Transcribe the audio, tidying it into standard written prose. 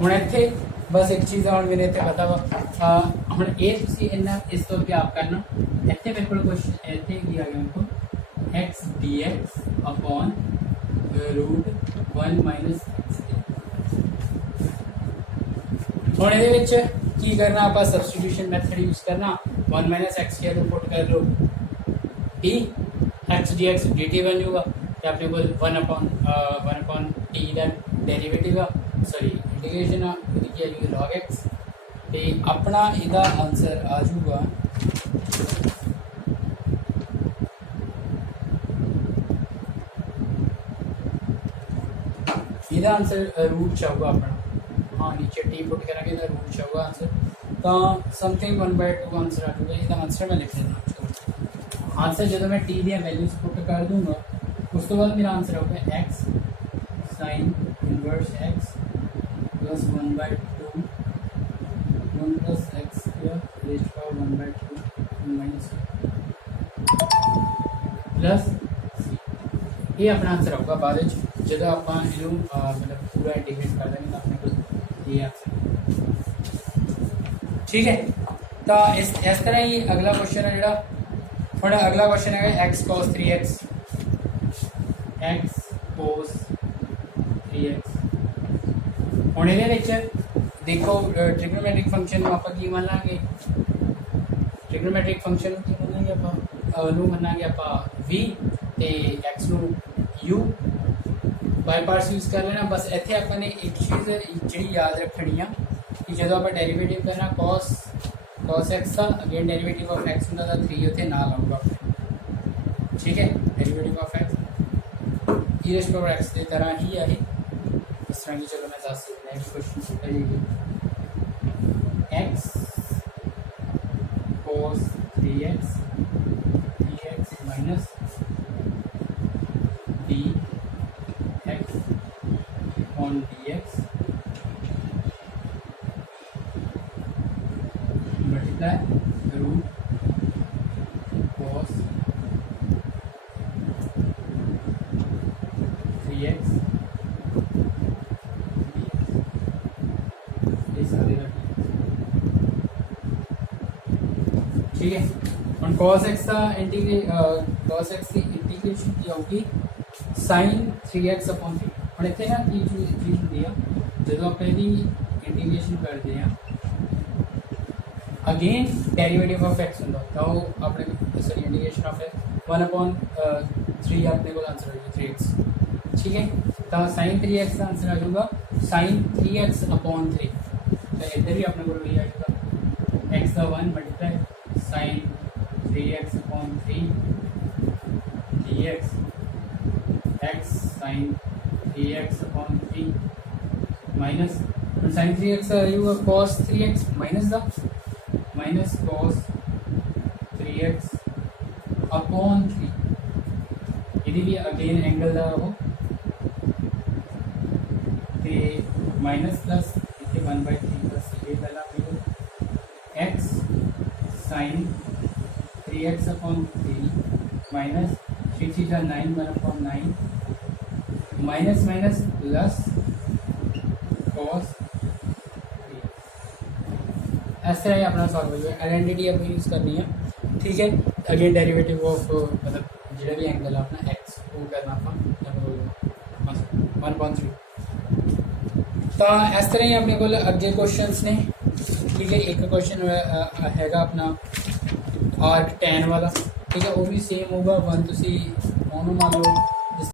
हुण इत्थे बस एक चीज़ हुण मैंने इत्थे पता वा हुण ये तुसीं इन्ना इस तो क्या आप करना इत्थे मेरे को क्वेश्चन इत्थे की आ गया मेरे को X D X upon root 1 minus X हुण इहदे विच की करना आप सबस्टिट्यूशन मैथड यूज करना 1 माइनस एक्स के पुट कर लो d x D x d t बन जाऊगा तो अपने को 1 अपॉन टी का डेरीवेटिव आ सॉरी इंटीग्रेशन आ जाएगी लॉग एक्स तो अपना इसका आंसर आ जाऊगा इसका आंसर रूट चाहूगा अपना हाँ नीचे टी पुट करा इसका रूट चाहूगा आंसर तो समथिंग 1/2 आंसर आ जाऊगा इसका आंसर मैं लिख देना आंसर जो मैं टी दी वैल्यूज पुट कर दूंगा उस तो बाद मेरा आंसर होगा x sine inverse x plus 1/2 1 plus x square rays power 1/2 minus plus ये अपना आंसर होगा बाद जो आप मतलब पूरा इंटीग्रेट कर देंगे अपने को ये आंसर ठीक है। तो इस तरह ही अगला क्वेश्चन है जोड़ा थोड़ा अगला क्वेश्चन है एक्स कॉस 3x एक्स कोस 3x हुण इहदे देखो ट्रिग्नोमेट्रिक फंक्शन में आप की मान लाँगे ट्रिग्नोमेट्रिक फंक्शन की मनांगे आप मनांगे आप v ते x you by parts use कर लेना बस इत्थे आपने एक चीज़ जी याद रखनी है कि जो आप डेरीवेटिव करना कॉस एक्स का अगेन डेरीवेटिव ऑफ एक्स होंगे तो 3 उत्थे ना लाऊंगा ठीक है derivative of x E rays power x की तरह ही है इस तरह की चलो मैं दस नेक्स्ट क्वेश्चन करिए X cos 3x dx minus D X on dx multiply root cos 3x ठीक है और cos x का cos x की इंटीग्रेशन की होगी sin 3x अपॉन 3 और इतने ना की चीज़ होती है जो आप पहली इंटीग्रेशन करते हैं अगेन डेरिवेटिव ऑफ x होगा तो अपने सॉरी इंटीग्रेशन ऑफ x 1/3 अपने को आंसर आ जाएगा 3x ठीक है तो sin 3x का आंसर आ जाएगा sin 3x अपॉन 3 तो इधर भी अपने को वही आ जाएगा x का 1 multiply sin 3x upon 3 dx x sin 3x upon 3 minus sin 3x आ जाएगा cos 3x minus cos 3x upon 3 यदि भी अगेन एंगल दा हो ते माइनस प्लस इतने 1/3 प्लस ये पहला x sin 3x upon 3 minus 3 का 9 1/9 माइनस माइनस प्लस cos इस तरह ही अपना सॉल्व हो जाएगा आइडेंटिटी अब यूज़ करनी है ठीक है अगेन डेरिवेटिव ऑफ मतलब जो भी एंगल अपना एक्स वो करना अपना 1/3 तो इस तरह ही अपने को अगे क्वेश्चंस ने ठीक है एक क्वेश्चन हैगा अपना आर्क 10 वाला ठीक है वो भी सेम होगा 1 तुसी मान लो